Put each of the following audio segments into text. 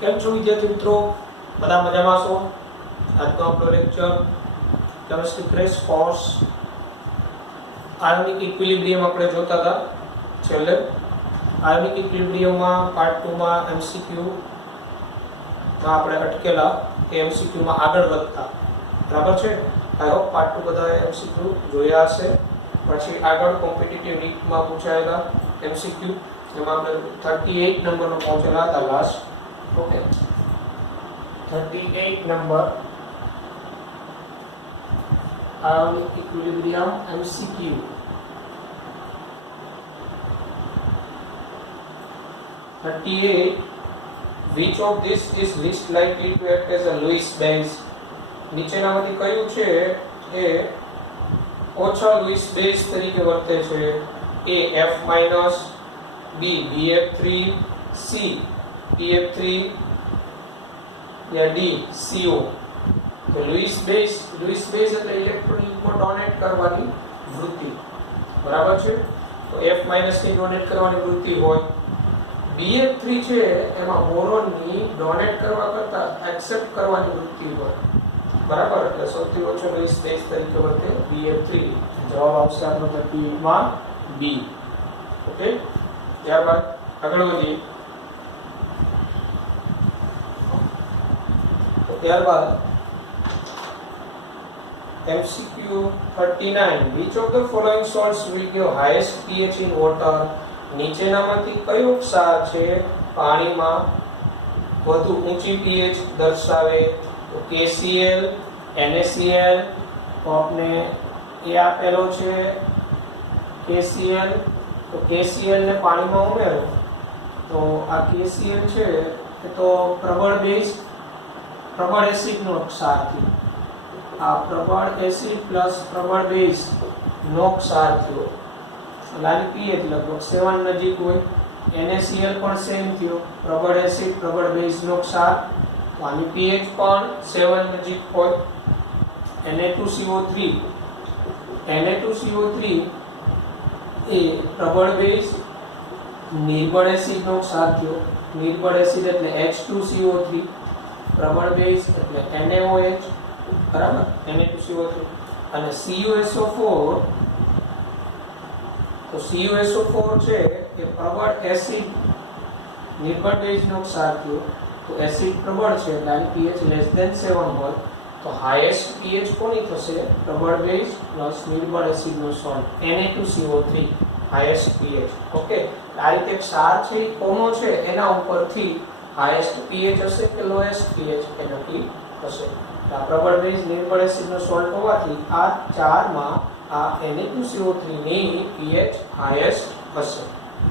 કેમ છો વિદ્યાર્થી મિત્રો? બધા મજામાં છો? આજનો આપણો lecture chemistry crash course ionic equilibrium આપણે જોતા હતા છેલ્લે. આયોનિક ઇક્વિલિબ્રિયમમાં પાર્ટ 2 માં એમસીક્યુ માં આપણે અટકેલા કે એમસીક્યુ માં આગળ વધતા. બરાબર છે? આઈ હોપ પાર્ટ 2 બધાએ એમસીક્યુ જોયા હશે. પછી આગળ કોમ્પિટિટિવ નીટમાં પૂછાયેલા એમસીક્યુ એમાં આપણે 38 નંબરનો પહોંચેલા હતા last. Okay, 38 number ionic equilibrium MCQ. Which of this is least likely to act as a Lewis base? નીચેનામાંથી કયું છે એ ઓછા લુઈસ બેઝ તરીકે વર્તે છે? A F minus, B BF3, C PF3 या D CO. तो લુઈસ બેઝ એટલે ઇલેક્ટ્રોનને ડોનેટ કરવાની વૃત્તિ. બરાબર છે? તો F માઈનસ ની ડોનેટ કરવાની વૃત્તિ હોય. BF3 છે એમાં બોરોનની ડોનેટ કરવા કરતા એક્સેપ્ટ કરવાની વૃત્તિ હોય. બરાબર? એટલે સૌથી ઓછો લુઈસ બેઝ તરીકે વર્તે BF3. જવાબ આવશે આપણો 38 માં B. ઓકે, ત્યારબાદ આગળ વધીએ. તો ત્યારબાદ MCQ 39. Which of the following salts will give highest pH in water? નીચેનામાંથી કયો ક્ષાર છે પાણીમાં વધુ ઊંચી pH દર્શાવે? તો KCl, NaCl. તો આપણે એ આપેલો છે KCl. તો KCl ને પાણીમાં ઉમેરો તો આ KCl છે એ તો પ્રબળ બેઝ પ્રબળ એસિડનો ક્ષાર થયો. આ પ્રબળ એસિડ પ્લસ પ્રબળ બેઝ નો ક્ષાર થયો. લાલી પીએચ લગભગ 7 નજીક હોય. NaCl પણ સેમ થયો, પ્રબળ એસિડ પ્રબળ બેઝ નો ક્ષાર. તો આની પીએચ પણ 7 નજીક હોય. Na2CO3 એ પ્રબળ બેઝ નિર્બળ એસિડ નો ક્ષાર થયો. નિર્બળ એસિડ એટલે H2CO3, પ્રબળ બેઝ એટલે NaOH. બરાબર? Na2CO3 અને CuSO4. તો CuSO4 છે એ પ્રબળ એસિડ નિર્બળ બેઝ નો ક્ષાર થયો. તો એસિડ પ્રબળ છે એટલે આની pH <7 હોય. તો હાઈએસ્ટ pH કોની થશે? પ્રબળ બેઝ પ્લસ નિર્બળ એસિડ નો salt Na2CO3 highest pH. Okay, આ રીતે ક્ષાર છે એ કોનો છે એના ઉપરથી હાઈએસ્ટ pH હશે કે લોએસ્ટ pH એ નક્કી થશે. આ પ્રબળ બેઝ નિર્બળ એસિડ નો સોલ્ટ હોવાથી આ ચારમાં આ Na2CO3 ની pH હાઈએસ્ટ હશે.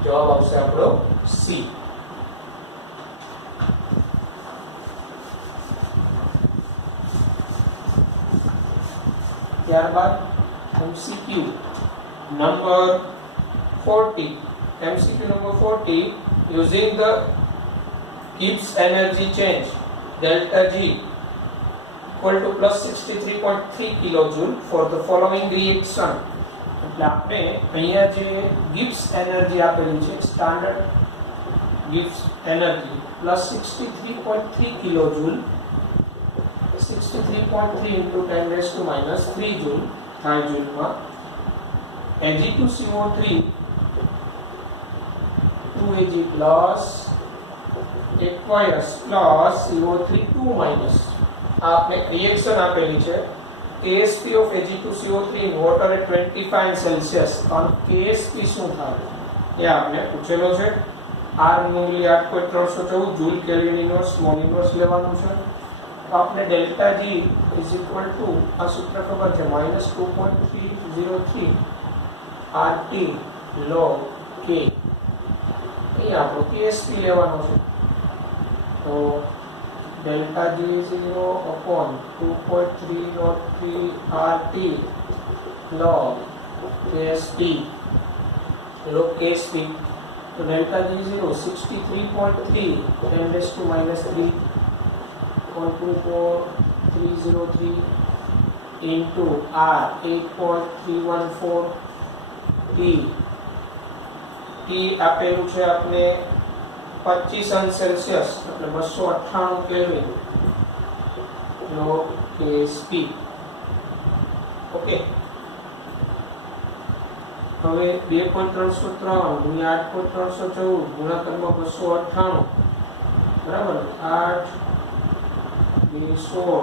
જવાબ આવશે આપણો C. ત્યારબાદ MCQ number 40. MCQ number 40. Using the Gibbs energy change delta G equal to plus 63.3 kilojoule for the following reaction. એટલે આપણે અહીંયા જે Gibbs એનર્જી આપેલી છે standard Gibbs energy plus 63.3 કિલોજૂલ 63.3 into 10 raised to minus 3 joule થાય જૂલમાં. Ag2CO3 2Ag plus aqueous plus CO3 2 minus. આ આપણે reaction આપેલી છે. KSP of Ag2CO3 in water at 25 Celsius. અને KSP શું થાય એ આપણે પૂછેલો છે. R નું મૂલ્ય 8.314 joule kelvin inverse small inverse લેવાનું છે. તો આપણે delta G is equal to આ સૂત્ર ખબર છે -2.303 RT log K. અહીં આપણો KSP લેવાનો છે. તો delta G0 upon 2.303 RT log KSP. log KSP. तो delta G0 63.3 10 raised to minus 3 on 24303 into R 8.314 T. T આપેલું છે આપણે 25 अंश सेल्सियस એટલે 298 કેલ્વિન log Ksp. ઓકે, હવે 2.303 ગુણ્યા 8.314 ગુણાકારમાં 298 બરાબર 8 2 16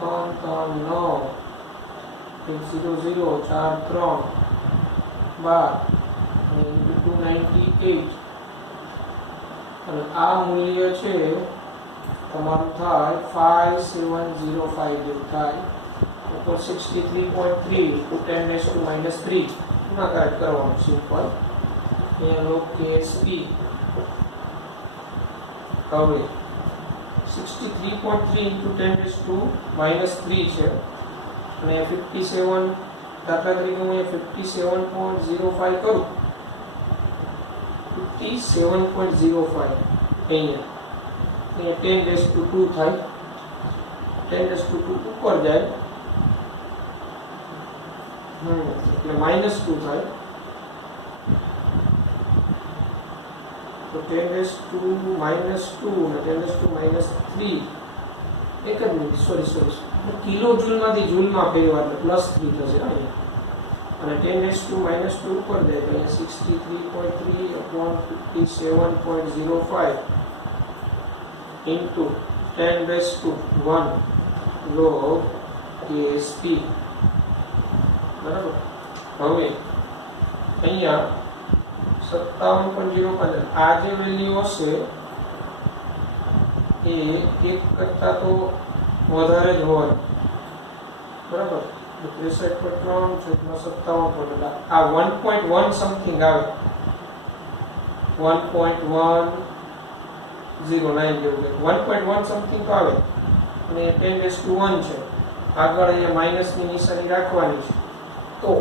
3 3 9 1 0 0 4 3 12 into 298 અને આ મૂલ્ય છે તમારું થાય 5705 જેવું થાય ઉપર 63.3 into 10 to -3 ગુણાકાર કરવાનો સિમ્પલ અહીંયા log Ksp. હવે 63.3 into 10 to -3 છે અને 57 દાખલા તરીકે હું 57.05 કરું 57.05 અહીંયા 10 થાય 10 ઉપર જાય એટલે -2 થાય તો 10 -2 અને 10 -3 એક જ મિનિટ સોરી કિલો જૂલ માંથી જૂલમાં ફેરવા એટલે +3 થશે અહીંયા અને 10 -2 ઉપર જાય તો અહીંયા 63.3 upon 57.05 into 10 log Ksp. બરાબર, હવે અહીંયા 57.05 આ જે વેલ્યુ હશે એ 1 કરતા તો વધારે જ હોય બરાબર 63.3/57 આ 1.1 સમથિંગ આવે 1.109 જેવું 1.1 સમથિંગ તો આવે અને 10 છે આગળ અહીંયા માઈનસની નિશાની રાખવાની છે તો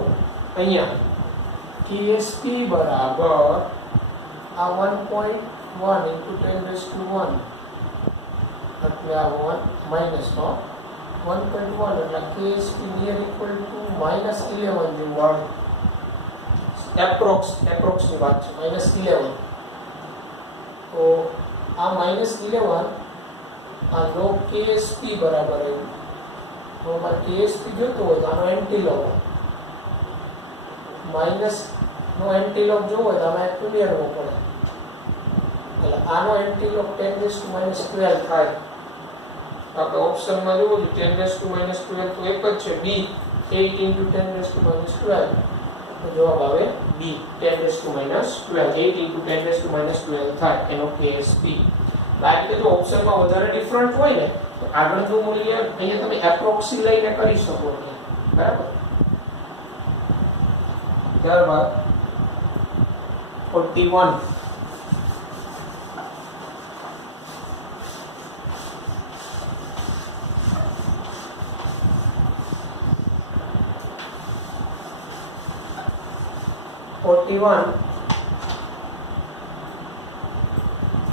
અહીંયા Ksp બરાબર આ 1.1 into 10 એટલે આ 1 માઈનસનો 1.1 એટલે Ksp near equal to -11 જેવું આવે એપ્રોક્સ ની વાત છે -11 તો આ -11 આ log Ksp બરાબર આવ્યું તો મારે Ksp જોતો હોય તો આનો એન્ટીલોગ માઈનસ નો એન્ટીલોગ જોવો હોય તો આમાં ઉમેરવો પડે એટલે આનો એન્ટીલોગ 10 -12 થાય આપણે ઓપ્શનમાં જોવો તો 10 -12 તો એક જ છે b 8 into 10 -12 તો જવાબ આવે b 10 -12 8 into 10 -12 થાય એનો Ksp. લાઈક કે જો ઓપ્શનમાં વધારે ડિફરન્ટ હોય ને તો આગળનું મૂલ્ય અહીંયા તમે એપ્રોક્સી લઈને કરી શકો છો બરાબર. ત્યારબાદ 41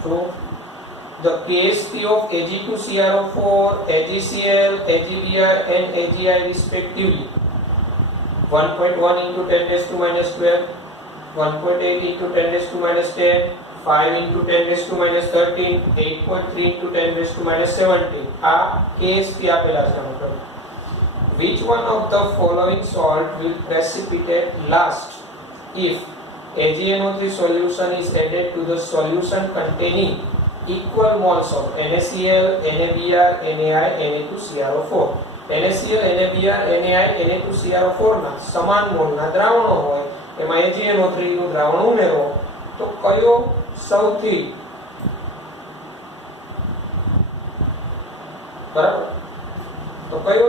so the Ksp of Ag2CrO4, AgCl, AgBr and AgI respectively 1.1 into 10 -12 1.8 into 10 -10 5 into 10 -13 8.3 into 10 -17 આ Ksp આપેલા છે મિત્રો. Which one of the following salt will precipitate last if AgNO3 solution is added to the solution containing equal moles of NaCl, NaBr, NaI, Na2CrO4. NaCl, NaBr, NaI, Na2CrO4 ના સમાન મોલના દ્રાવણો હોય એમાં AgNO3 નું દ્રાવણ ઉમેરો તો કયો સૌથી બરાબર તો કયો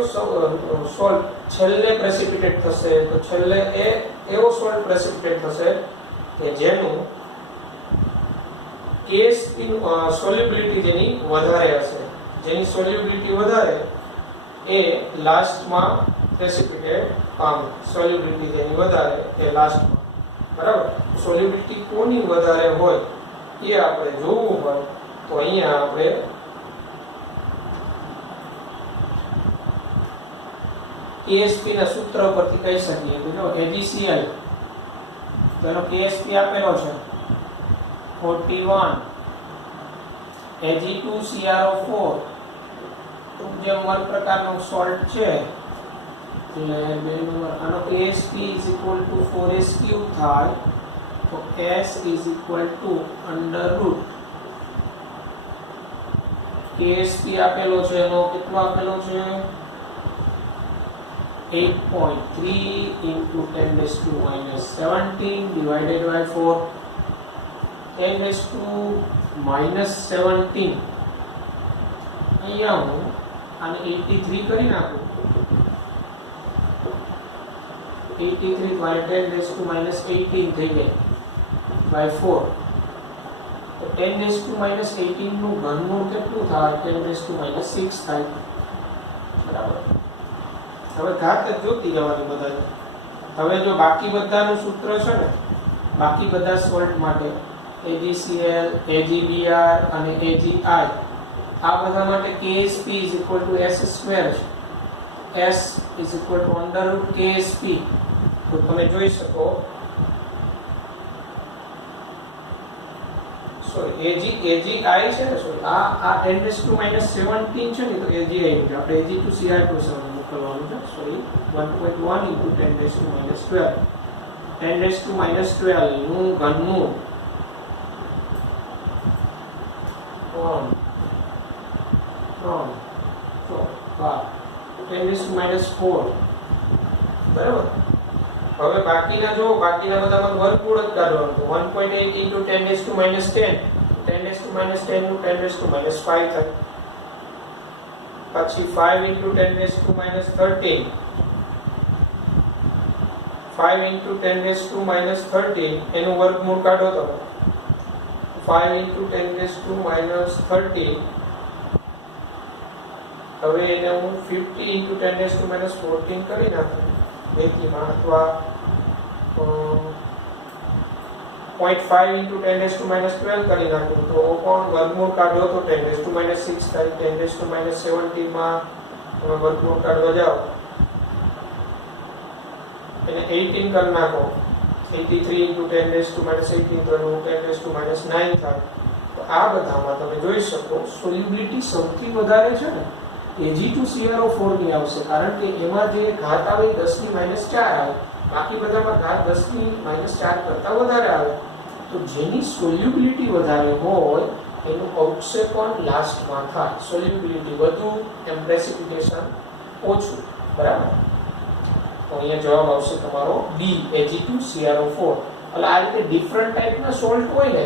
સોલ્ટ છેલ્લે પ્રેસિપિટેટ થશે તો છેલ્લે એવો સોલ્ટ પ્રેસિપિટેટ થશે કે જેનું Ksp સોલ્યુબિલિટી જેની વધારે હશે જેની સોલ્યુબિલિટી વધારે એ લાસ્ટમાં પ્રેસિપિટેટ પામે સોલ્યુબિલિટી જેની વધારે એ લાસ્ટમાં બરાબર. સોલ્યુબિલિટી કોની વધારે હોય એ આપણે જોવું હોય તો અહીંયા આપણે Ksp ના સૂત્ર પરથી કહી શકીએ તો જો AgCl તેનો Ksp આપેલો છે 41 Ag2CrO4 તો જે મર પ્રકારનો સોલ્ટ છે એટલે બે નંબર આનો AsP = 4S³ થાય તો S = KSP આપેલો છે એનો કેટલો આપેલો છે 8.3 into 10 to minus 17 divided by 4 10 to minus 17 અહીંયા હું આને 83 કરી નાખું 83 દ્વારા 10 to minus 18 થઈ જાય by 4 તો 10 to minus 18 નું ઘનમૂળ કેટલું થાય 10 to minus 6 થાય બરાબર હવે ઘાત જ જોતી જવાની બધાને હવે જો બાકી બધાનું સૂત્ર છે ને બાકી બધા સોલ્ટ માટે AgCl AgBr અને AgI આ બધા માટે KSP = S² છે S = √KSP તો તમે જોઈ શકો સોરી AgI છે ને સોરી આ 10 to minus 17 છે ને તો AgI એટલે આપણે Ag2Cr2 મોકલવાનું છે sorry 1.1 into 10 to minus 12 10 to minus 12 નું ઘનમૂળ 10 to minus 4 બરાબર હવે બાકીના જો બાકીના બધામાં વર્ગમૂળ જ કાઢવાનું 1.8 into 10 to minus 10 10 to minus 10 નું 10 to minus 5 થાય પછી 5 into 10 to minus 13 5 into 10 to minus 13 એનું વર્ગમૂળ કાઢો તમે 5 into 10 to minus 13 હવે એને હું 50 into 10 to minus 14 કરી નાખું બેકીમાં અથવા 0.5 into 10 to minus 12 કરી નાખું તો પણ વર્ગમૂળ કાઢો તો 10 to minus 6 થાય 10 to minus 17 માં તમે વર્ગમૂળ કાઢવા જાઓ એને 18 કરી નાખો 83 into 10 to minus 18 તો 10 to minus 9 થાય તો આ બધામાં તમે જોઈ શકો સોલ્યુબિલિટી સૌથી વધારે છે ને Ag2CrO4 ની આવશે કારણ કે એમાં જે ઘાત આવે 10 ની -4 આવે બાકી બધામાં ઘાત 10 ની -4 કરતા વધારે આવે તો જેની સોલ્યુબિલિટી વધારે હોય એનું અવક્ષેપણ લાસ્ટમાં થાય સોલ્યુબિલિટી વધુ એમ પ્રેસિપિટેશન ઓછું બરાબર તો અહીંયા જવાબ આવશે તમારો D Ag2CrO4 એટલે આ રીતે ડિફરન્ટ ટાઈપના સોલ્ટ હોય ને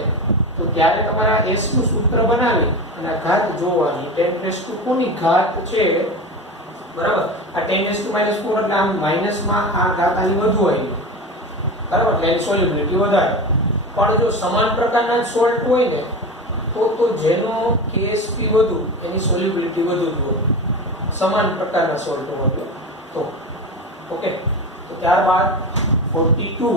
તો ત્યારે તમારા S નું સૂત્ર બનાવી અને આ ઘાત જોવાની 10 to કોની ઘાત છે બરાબર આ 10 to minus 4 એટલે આમ માઈનસ માં આ ઘાત આની વધુ આવી બરાબર એટલે એની સોલ્યુબિલિટી વધારે પણ જો સમાન પ્રકારના સોલ્ટ હોય ને તો જેનો KSP વધુ એની સોલ્યુબિલિટી વધુ જ હોય સમાન પ્રકારના સોલ્ટ હોય તો ઓકે તો ત્યારબાદ 42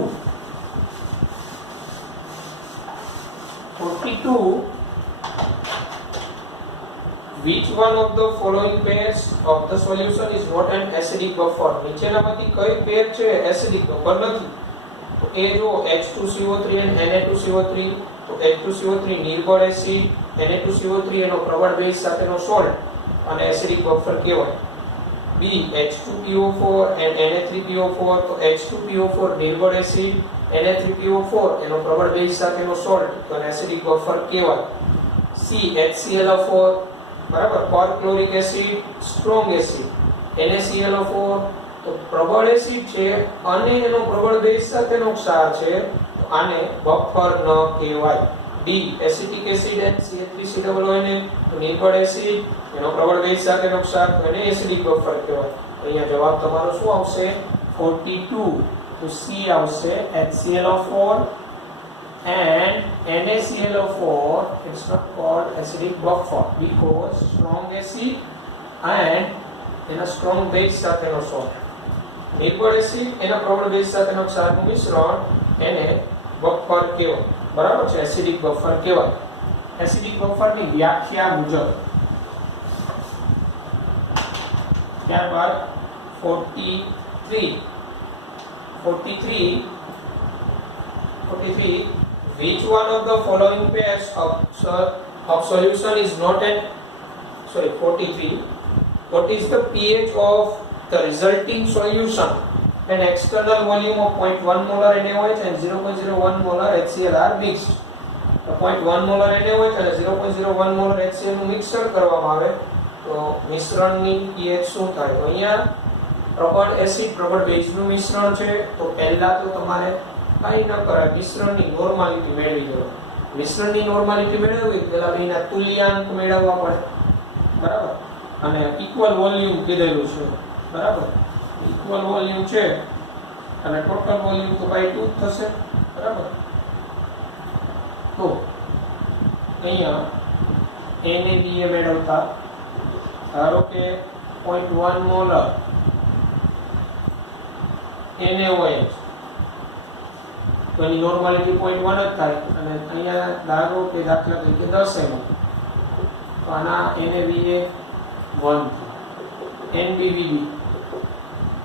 Which one of the following pairs of the solution is not an acidic buffer? નીચેનામાંથી કઈ પેર છે એસિડિક બફર નથી તો એ જો H2CO3 and Na2CO3 તો H2CO3 નિર્બળ એસિડ Na2CO3 એનો પ્રબળ બેઝ સાથેનો સોલ્ટ અને એસિડિક બફર કહેવાય B H2PO4 and Na3PO4 તો H2PO4 નિર્બળ એસિડ Na3PO4 એનો પ્રબળ બેઝ સાથેનો સોલ્ટ તો એસિડિક બફર કહેવાય C HClO4 બરાબર પરક્લોરિક એસિડ સ્ટ્રોંગ એસિડ NaClO4 તો પ્રબળ એસિડ છે અને એનો પ્રબળ બેઝ સાથેનો ક્ષાર છે તો આને બફર ન કહેવાય D acetic acid and CH3COONA તો નિર્બળ એસિડ એનો પ્રબળ બેઝ સાથેનો ક્ષાર તો એને એસિડિક બફર કહેવાય અહીંયા જવાબ તમારો શું આવશે 42 તો C આવશે HClO4 and NaClO4 it's not called acidic buffer because strong acid and in a strong base સાથેનો સોલ્ટ નિર્બળ એસિડ એના પ્રબળ બેઝ સાથેનો ક્ષારનું મિશ્રણ એને બફર કહેવાય બરાબર છે એસિડિક બફર કહેવાય એસિડિક બફરની વ્યાખ્યા મુજબ ત્યારબાદ 43 which one of the following pairs of solution is not an 43. What is the pH of the resulting solution when external volume of 0.1 molar NaOH and 0.01 molar HCl are mixed? તો 0.1 molar NaOH અને 0.01 molar HCl નું mixer કરવામાં આવે તો મિશ્રણની pH શું થાય? તો અહીંયા પ્રબળ એસિડ પ્રબળ બેઝ નું મિશ્રણ છે તો પહેલા તો તમારે કાઈ ન કરાય, મિશ્રણની નોર્માલિટી મેળવી લો. મિશ્રણની નોર્માલિટી મેળવવી પહેલા બેના તુલ્યાંક મેળવવા પડે, બરાબર? અને ઇક્વલ વોલ્યુમ કીધેલું છે, બરાબર? ઇક્વલ વોલ્યુમ છે અને ટોટલ વોલ્યુમ તો બાય 2 થશે, બરાબર? તો અહીંયા NaBA મેળવતા ધારો કે 0.1 મોલર NaOH તો એની નોર્માલિટી 0.1 જ થાય અને અહીંયા ધારો કે દાખલા તરીકે 10 ml તો આના NaBA 1 NBBB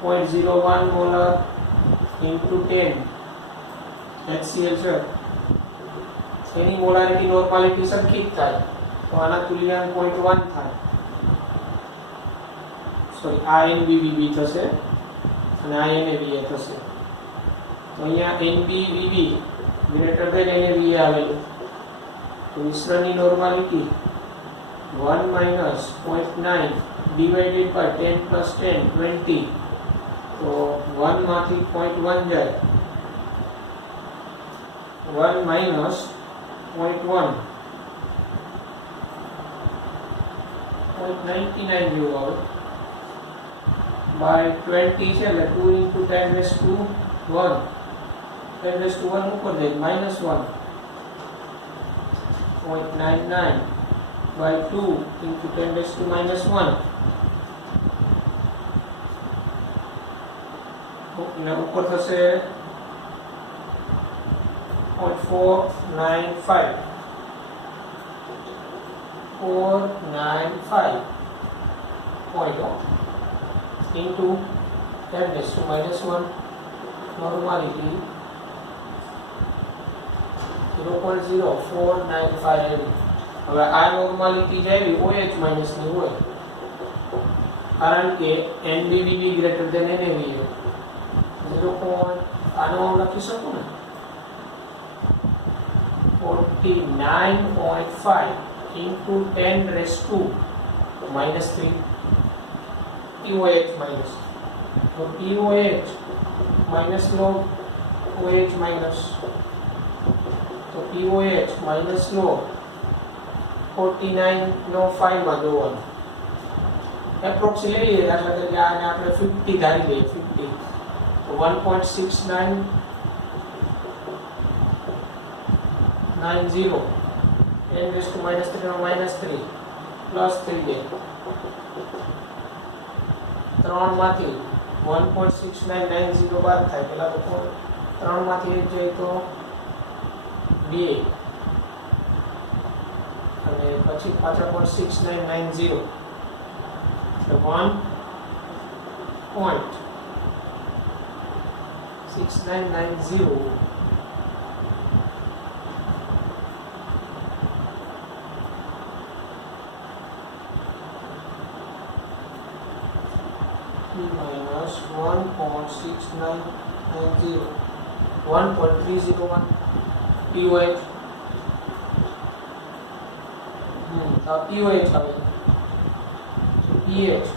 0.01 molar into 10 HCl છે એની મોલારિટી નોર્માલિટી સરખી જ થાય તો આના તુલ્યાંક 0.1 થાય. સોરી, આ NBBB થશે અને આ NaBA થશે. તો અહીંયા NBBB ગ્રેટર ધેન NaBA આવેલું તો મિશ્રણની normality 1 minus 0.9 divided by 10 plus 10 20 તો 1 માંથી 0.1 જાય 1 minus 0.1 0.99 જેવું આવે by 20 છે એટલે 2 into 10 raised to 1 10 raised to 1 ઉપર જાય minus 1 0.99 by 2 into 10 raised to minus 1 એના ઉપર થશે 0.495 point into 10 raised to minus 1 normality 0.0495. હવે આ નોર્માલિટી જેવી OH માઈનસ ની હોય કારણ કે NBBB ગ્રેટર ધેન NaBA 0. આનો લખી શકું ને 49.5 into 10 raised to minus 3 POH minus so POH minus log OH minus so POH minus log 49 નો 5 માં જોવાનું એપ્રોક્સ લઈ લઈએ દાખલા તરીકે આને આપણે 50 ધારી દઈએ 50 તો 1.6990 10 raised to minus 3 or minus 3 plus 3 દે 3 માંથી 1.6990 બાદ થાય પેલા તો 3 માંથી 1 જાય તો 2 અને પછી પાછા 0.6990 તો 1.6990 minus 1.6990 1.301 POH POH આવે તો pH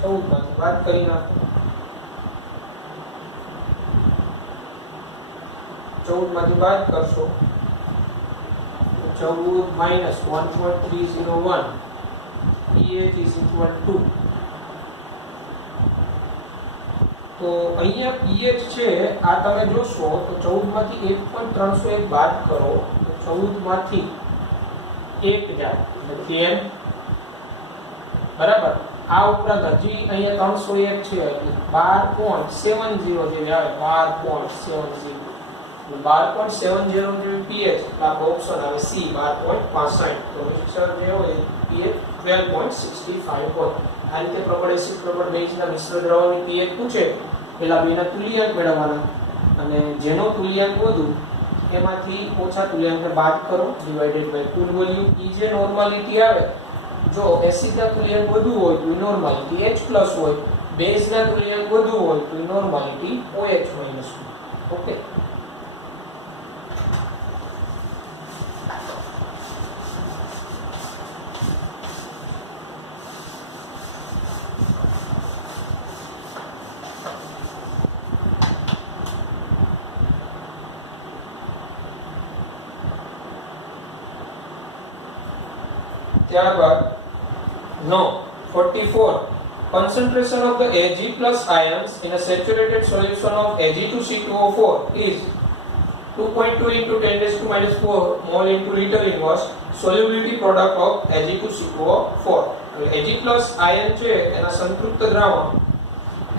14 માંથી બાદ કરી નાખો 14 માંથી બાદ કરશો તો 14 minus 1.301 pH is equal to તો અહીંયા pH છે આ તમે જોશો તો 14 માંથી 1.301 બાદ કરો તો 14 માંથી 1 જાય એટલે 10 બરાબર. આ ઉપરાંત હજી અહીંયા 301 છે એટલે 12.70 જે આવે 12.70 જેવી pH એટલે આપણો ઓપ્શન આવે C 12.65 તો મિક્સર જે હોય pH 12.65 હોય. આ રીતે પ્રબળ એસિડ પ્રબળ બેઝના મિશ્ર દ્રવની pH પૂછે પેલા બેના તુલ્યાંક મેળવવાના અને જેનો તુલ્યાંક વધુ એમાંથી ઓછા તુલ્યાંકને બાદ કરો ડિવાઇડેડ બાય કુલ વોલ્યુમ. ઈ જે નોર્માલિટી આવે, જો એસિડના તુલ્યાંક વધુ હોય તો નોર્માલિટી H+ હોય, બેઝના તુલ્યાંક વધુ હોય તો નોર્માલિટી OH- હોય. ઓકે. ત્યારબાદ નો 44 concentration of the Ag plus ions in a saturated solution of Ag2C2O4 is 2.2 into 10 raised to minus 4 mole into liter inverse solubility product of Ag2C2O4. Ag plus ion છે એના સંતૃપ્ત દ્રાવણ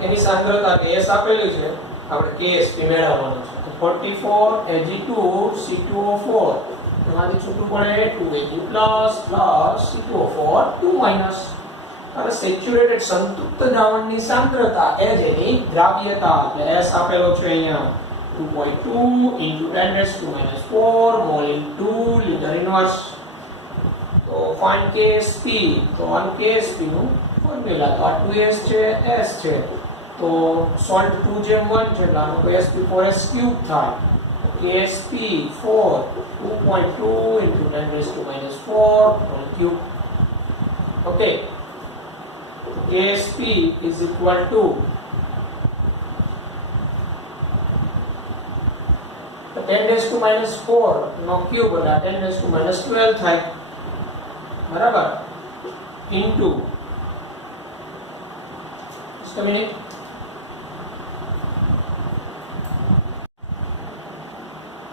એની સાંદ્રતા S આપેલી છે, આપણે Ksp મેળવવાનું છે. તો 44 Ag2C2O4 એમાંથી છૂટું પડે 2Ag plus C2O4 2 minus. હવે સેચ્યુરેટેડ સંતૃપ્ત દ્રાવણની સાંદ્રતા એ જેની દ્રાવ્યતા એટલે S આપેલો છે અહીંયા 2.2 into 10 raised to minus 4 mole into liter inverse. તો find Ksp. તો on Ksp નું ફોર્મ્યુલા તો આ 2S છે, S છે, તો સોલ્ટ 2 જેમ 1 છે એટલે આનો Sp4S ક્યુબ થાય. Ksp 4 2.2 into 10 raised to minus 4 whole cube. Okay. Ksp is equal to 10 raised to minus 4 નો ક્યુબ એટલે 10 raised to minus 12 થાય, બરાબર, into just a minute.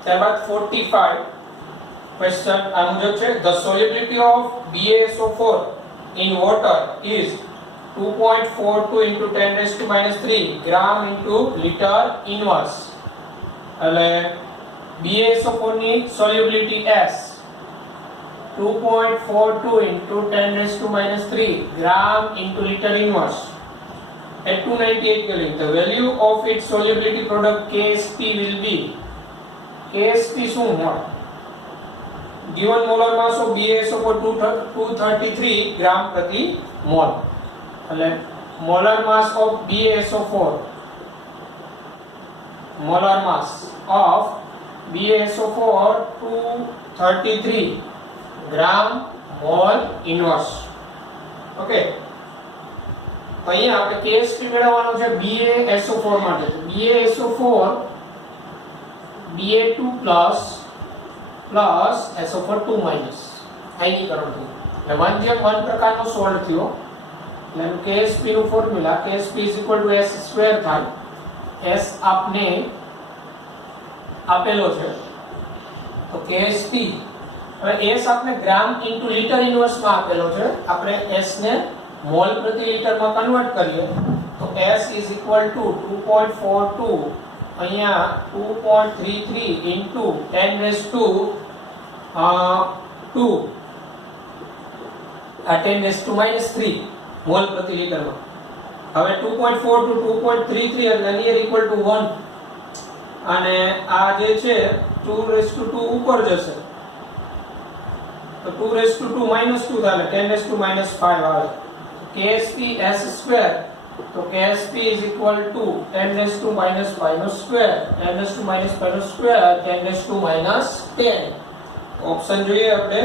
ત્યારબાદ 45 ક્વેશ્ચન આ મુજબ છે. The solubility of BaSO4 in water is 2.42 into 10 raised to minus 3 gram into liter inverse. એટલે BaSO4 ની solubility S 2.42 into 10 raised to minus 3 gram into liter inverse at 298 Kelvin. The value of its solubility product Ksp will be Ksp શું હોય? given molar mass of BaSO4 233 gram પ્રતિ mall. એટલે molar mass of BaSO4 233 gram mole inverse. Okay. અહીંયા આપણે Ksp મેળવવાનો છે BaSO4 માટે. તો BaSO4 Ba2 plus SO4 2 minus આયનીકરણ થયું એટલે 1:1 પ્રકારનો સોલ્ટ થયો. એટલે Ksp નું ફોર્મ્યુલા Ksp S² થાય. S આપને આપેલો છે તો Ksp, હવે S આપને ગ્રામ ઇન્ટુ લિટર ઇન્વર્સ માં આપેલો છે, આપણે S ને મોલ પ્રતિ લિટર માં કન્વર્ટ કરીએ તો S is equal to 2.42 અહીંયા 2.33 into 10 raised to 2 10 raised to minus 3 mall પ્રતિ લિટરમાં. હવે 2.4 to 2.33 એટલે નિયર ઇક્વલ ટુ 1 અને આ જે છે 2 raised to 2 ઉપર જશે તો 2 raised to 2 minus 2 થાય એટલે 10 raised to minus 5 આવે. Ksp S², તો Ksp is equal to 10 raised to minus 5 નો સ્ક્વેર, 10 raised to minus 5 નો square, 10 raised to minus 10. Option જોઈએ આપણે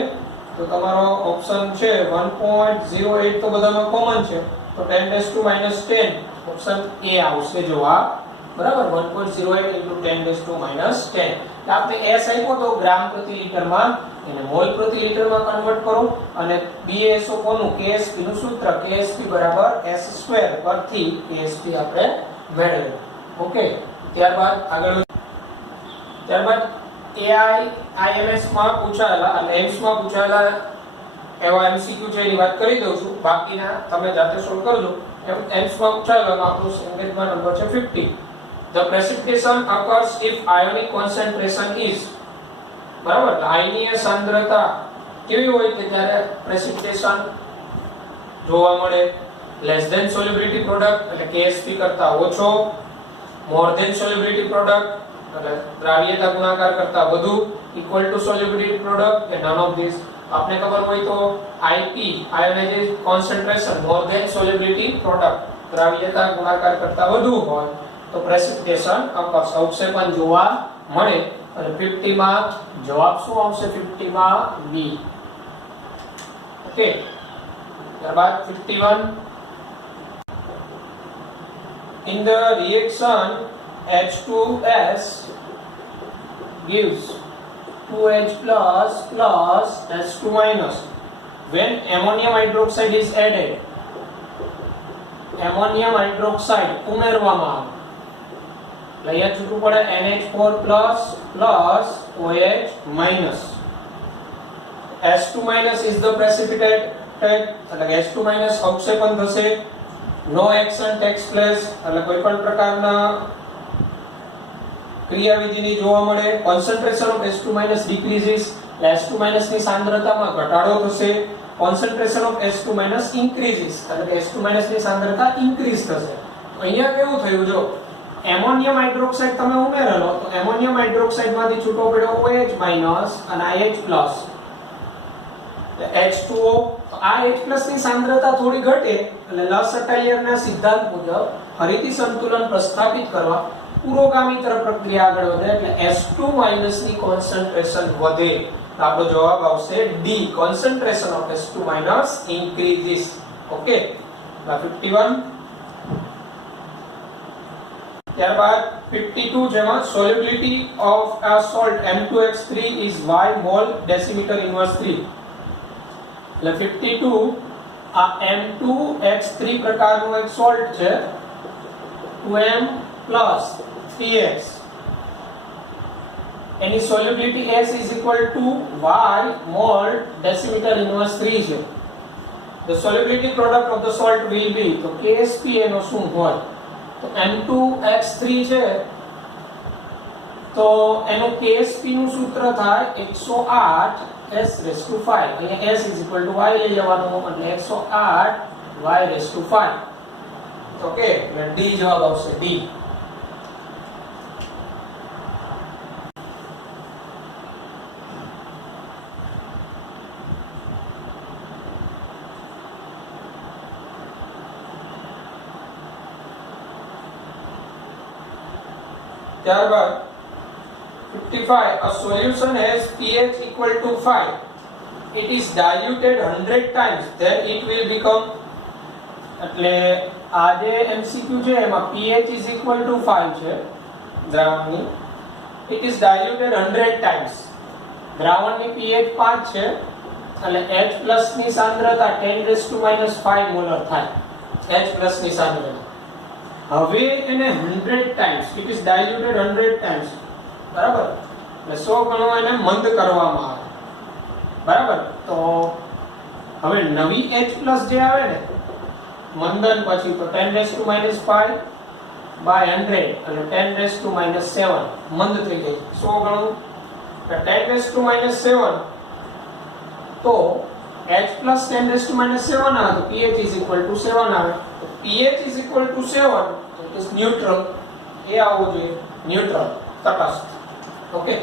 તો તમારો ઓપ્શન છે 1.08 તો બધામાં કોમન છે તો 10 raised to minus 10 option A આવશે જવાબ, બરાબર. 1.08 into 10 raised to minus 10. તો આપણે S આપ્યો તો ગ્રામ પ્રતિ લિટરમાં એને મોલ પ્રતિ લિટરમાં કન્વર્ટ કરો અને BaSO4 નું Ksp નું સૂત્ર Ksp બરાબર S² પરથી Ksp આપણે મેળવ્યું. ઓકે. ત્યારબાદ AI IMS માં પૂછાયેલા અને એમ્સ માં પૂછાયેલા એવા MCQ છે એની વાત કરી દઉં છું, બાકીના તમે જાતે સોલ્વ કરજો. એમ્સ માં પૂછાયેલા આપણો સંકેતમાં નંબર છે 50. The precipitation occurs if ionic concentration is, બરાબર, આયનીય સાંદ્રતા કેવી હોય કે જ્યારે પ્રેસિપિટેશન જોવા મળે, લેસ ધેન સોલ્યુબિલિટી પ્રોડક્ટ એટલે Ksp કરતા ઓછો, મોર ધેન સોલ્યુબિલિટી પ્રોડક્ટ એટલે દ્રાવ્યતા ગુણાકાર કરતા વધુ ઇક્વલ ટુ સોલ્યુબિલિટી પ્રોડક્ટ કે નન ઓફ ધીસ. આપને ખબર હોય તો IP ionization concentration more than solubility product, દ્રાવ્યતા ગુણાકાર કરતા વધુ હોય તો પ્રેસિપિટેશન અકર્સ, અવક્ષેપન જોવા મળે. અને 50 માં જવાબ શું આવશે? 50 માં B. ઓકે, ત્યારબાદ 51. In the reaction H2S gives 2H plus plus H2 minus. When ammonium hydroxide is added, ammonium hydroxide ઉમેરવામાં આવે એટલે અહીંયા છૂટું પડે NH4 plus plus OH minus. H2 minus is the precipitate, એટલે કે H2 minus અવક્ષેપન થશે. No action takes place, એટલે કોઈ પણ પ્રકારના ક્રિયાવિધિ ની જોવા મળે. Concentration of H2 minus decreases, H2 minus ની સાંદ્રતામાં ઘટાડો થશે. Concentration of H2 minus increases, એટલે કે H2 minus ની સાંદ્રતા increase થશે. તો અહીંયા કેવું થયું? જો એમોનિયમ હાઇડ્રોક્સાઇડ તમે ઉમેરેલો તો એમોનિયમ હાઇડ્રોક્સાઇડ માંથી છૂટો પડ્યો OH માઈનસ અને IH પ્લસ, H2O. તો આ H પ્લસ ની સાંદ્રતા થોડી ઘટે એટલે લસટાલિયર ના સિદ્ધાંત મુજબ ફરીથી સંતુલન પ્રસ્થાપિત કરવા પુરોગામી તરફ પ્રક્રિયા આગળ વધે એટલે H2 માઈનસ ની કોન્સન્ટ્રેશન વધે. તો આપણો જવાબ આવશે D, concentration of H2 minus increases. Okay, 51. ત્યારબાદ 52 જેમાં solubility of a salt M2X3 is y mol decimeter inverse 3. એટલે 52 આ M2X3 પ્રકારનું એક સોલ્ટ છે, 2M plus 3X. Any solubility S is equal to y mol decimeter inverse 3 છે. The solubility product of the salt will be, તો KSP એનો શું હોય? તો M2X3 છે તો એનું KSP નું સૂત્ર થાય 108 S⁵ અહીંયા S is equal to y લઈ લેવાનું એટલે 108 y⁵. ઓકે, એટલે D જવાબ આવશે D. ત્યારબાદ 55, a solution has pH equal to 5. It is diluted 100 times, then it will become, એટલે આ જે MCQ છે એમાં pH is equal to 5 છે દ્રાવણની. It is diluted 100 times. દ્રાવણની pH 5 છે એટલે H પ્લસ ની સાંદ્રતા 10⁻⁵ મોલર થાય. H પ્લસ ની સાંદ્રતા હવે એને 100 times, it is diluted 100 times, બરાબર, એટલે 100 ગણો એને મંદ કરવામાં આવે, બરાબર. તો હવે નવી H પ્લસ જે આવે ને મંદન પછી તો 10⁻⁵/100 એટલે 10⁻⁷ મંદ થઈ ગઈ. 100 ગણું એટલે 10⁻⁷, તો H plus 10⁻⁷ આવે તો pH is equal to 7 આવે. તો pH is equal to 7, so it is neutral. એ આવવો જોઈએ ન્યુટ્રલ, તટસ્થ. ઓકે,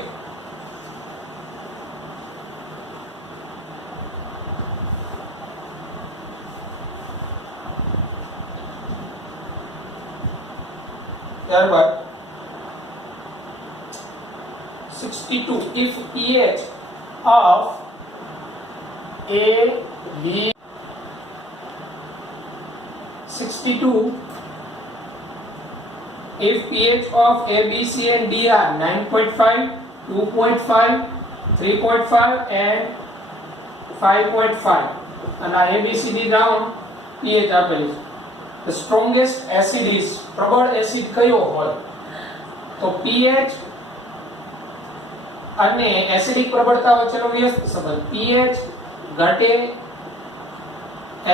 ત્યારબાદ 62, if pH of A, B, 62, if pH of A, B, C and D are 9.5, 2.5, 3.5 and 5.5 and A, B, C, D down pH આપેલી છે. The strongest acid is, પ્રબળ acid કયો હોય? તો pH અને એસિડિક પ્રબળતા વચ્ચેનો વ્યસ્ત સંબંધ. pH ઘટે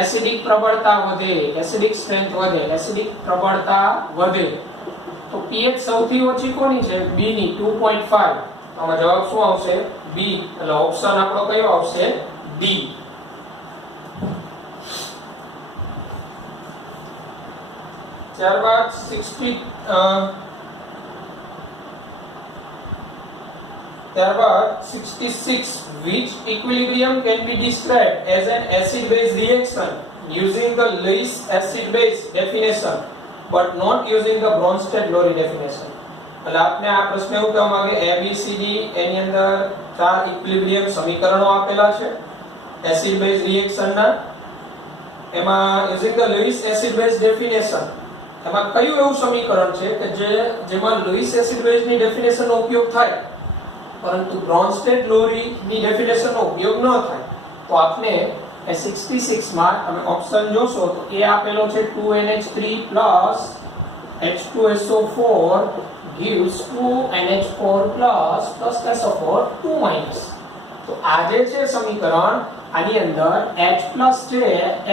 એસિડિક પ્રબળતા વધે, એસિડિક સ્ટ્રેન્થ વધે, એસિડિક પ્રબળતા વધે. તો pH સૌથી ઓછી કોની છે? B ની 2.5. આમાં જવાબ શું આવશે? B. એટલે ઓપ્શન આપણો કયો આવશે? D. ત્યારબાદ 63 ત્યારબાદ 66 which equilibrium can be described as an acid base reaction using the Lewis acid base definition but not using the Bronsted-Lowry definition. એટલે આપને આ પ્રશ્ન એવું કહેવા માંગે A B C D એની અંદર ચાર ઇક્વિલિબ્રિયમ સમીકરણો આપેલા છે એસિડ બેઝ રિએક્શન ના, એમાં using the Lewis acid base definition એમાં કયું એવું સમીકરણ છે કે જેમાં લુઇસ એસિડ બેઝ ની ડેફિનેશન નો ઉપયોગ થાય પરંતુ Bronsted-Lowry ની ડેફિનેશન નો ઉપયોગ ન થાય? તો આપને એ 66 માં તમે ઓપ્શન જોશો તો એ આપેલો છે 2NH3 H2SO4 gives 2NH4 plus SO4 2-. તો આ જે છે સમીકરણ આની અંદર H+ છે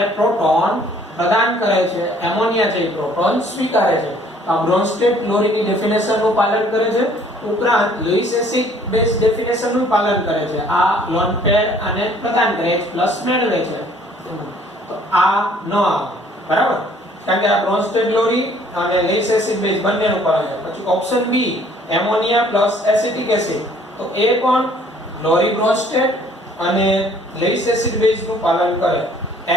એ પ્રોટોન પ્રદાન કરે છે, એમોનિયા છે એ પ્રોટોન સ્વીકારે છે. આ Bronsted-Lowry ની ડેફિનેશન નું પાલન કરે છે, ઉપરાંત લુઇસ એસિડ બેઝ ડેફિનેશન નું પાલન કરે છે. આ લોન પેર અને પ્રદાન કરે H+ મેળવે છે. તો આ ન આવે, બરાબર, કારણ કે આ Bronsted-Lowry અને લુઇસ એસિડ બેઝ બંનેનું પાલન કરે. પછી option B ammonia plus acetic acid, તો એ પણ Lowry Bronsted અને લુઇસ એસિડ બેઝ નું પાલન કરે.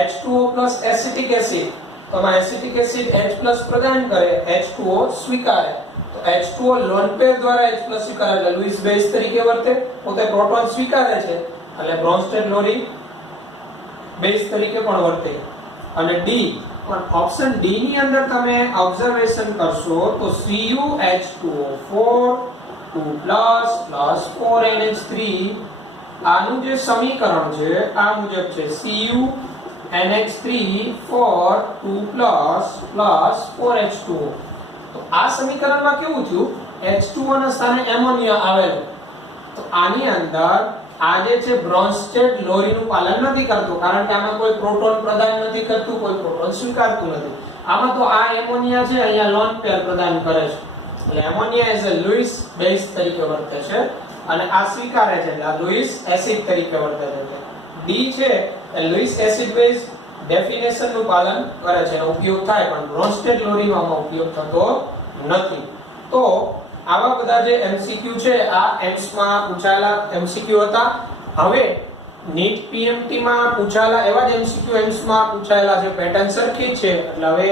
H2O પ્લસ એસિટિક એસિડ, તો આ એસિટિક એસિડ H+ પ્રદાન કરે, H2O સ્વીકારે. તો H2O લોન પેર દ્વારા H+ સ્વીકારે એટલે લુઇસ બેઝ તરીકે વર્તે, પોતે પ્રોટોન સ્વીકારે છે એટલે Bronsted-Lowry બેઝ તરીકે પણ વર્તે. અને ડી પણ ઓપ્શન ડી ની અંદર તમે ઓબ્ઝર્વેશન કરશો તો CuH2O4 2+ 4NH3 આનું જે સમીકરણ છે આ મુજબ છે CuNH3 4 2+ 4H2O. તો આ સમીકરણમાં કેવું થયું, H2O ના સ્થાને એમોનિયા આવેલું. તો આની અંદર આ જે છે Bronsted-Lowry નું પાલન નથી કરતું, કારણ કે આમાં કોઈ પ્રોટોન પ્રદાન નથી કરતું, કોઈ પ્રોટોન સ્વીકારતું નથી. આમાં તો આ એમોનિયા છે અહીંયા લોન પેર પ્રદાન કરે છે એટલે ammonia as a Lewis base તરીકે વર્તે છે અને આ સ્વીકારે છે એટલે આ લુઇસ એસિડ તરીકે વર્તે છે. ડી છે એ લુઇસ એસિડ બેઝ ડેફિનેશન નું પાલન કરે છે, એનો ઉપયોગ થાય પણ Bronsted-Lowry નો આમાં ઉપયોગ થતો નથી. તો આવા બધા જે એમસીક્યુ છે આ એમ્સ માં પૂછાયેલા એમસીક્યુ હતા. હવે નીટ પીએમટી માં પૂછાયેલા એવા જ એમસીક્યુ એમ્સ માં પૂછાયેલા છે, પેટર્ન સરખી જ છે એટલે હવે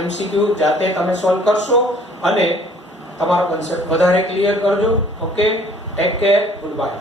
એમસીક્યુ જાતે તમે સોલ્વ કરશો અને તમારો કન્સેપ્ટ વધારે ક્લિયર કરજો. Okay, take care, good bye.